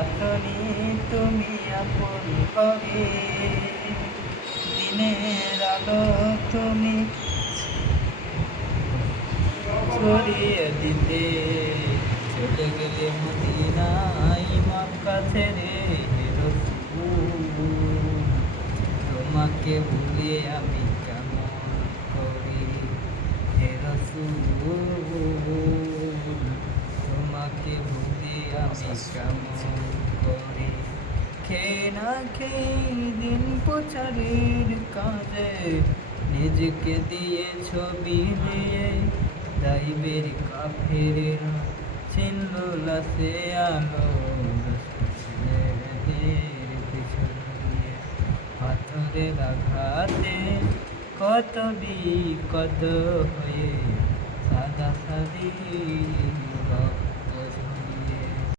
আসনি তুমি আপন করে, দিনের আলো তুমি ছড়িয়ে দিতে চলে গেলে মদিনায় মক্কা ছেড়ে রাসূল। তোমাকে ভুলে আমি কেমন করি হে রাসূল, তোমাকে ভুলে আমি কেমন করি। খেয়ে না খেয়ে দিন প্রচারের কাজে নিজেকে দিয়ে ছবি দিয়ে দাইবের কাফেরেরা ছিল লাসে আলো ছেলেদের পিছন দিয়ে পাথরের আঘাতে কত বিকত হয়ে সাদা সাদি